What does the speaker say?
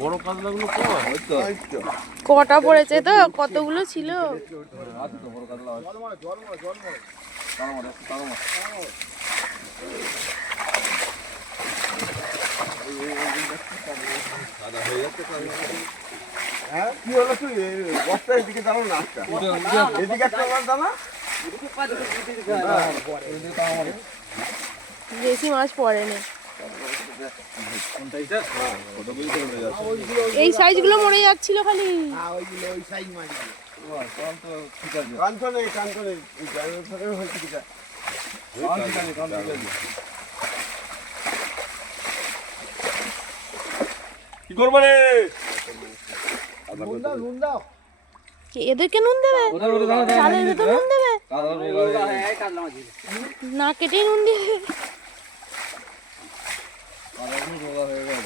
বড় কাতলাগুলো কটা পড়েছে তো, কতগুলো ছিল। হ্যাঁ কি হলো, তুই বস্তার দিকে জানো না, এদিকে একটা মাছ দানা। বেশি মাছ পড়েনি, এই সাইজগুলো মরে যাচ্ছিল খালি। কাঞ্চনে কাঞ্চনে হয়েছে কিটা কি করবো রে? এদেরকে নুন দেবে, তাহলে এদের তো নুন দেবে না, কেটেই নুন দিবে। হয়ে গেল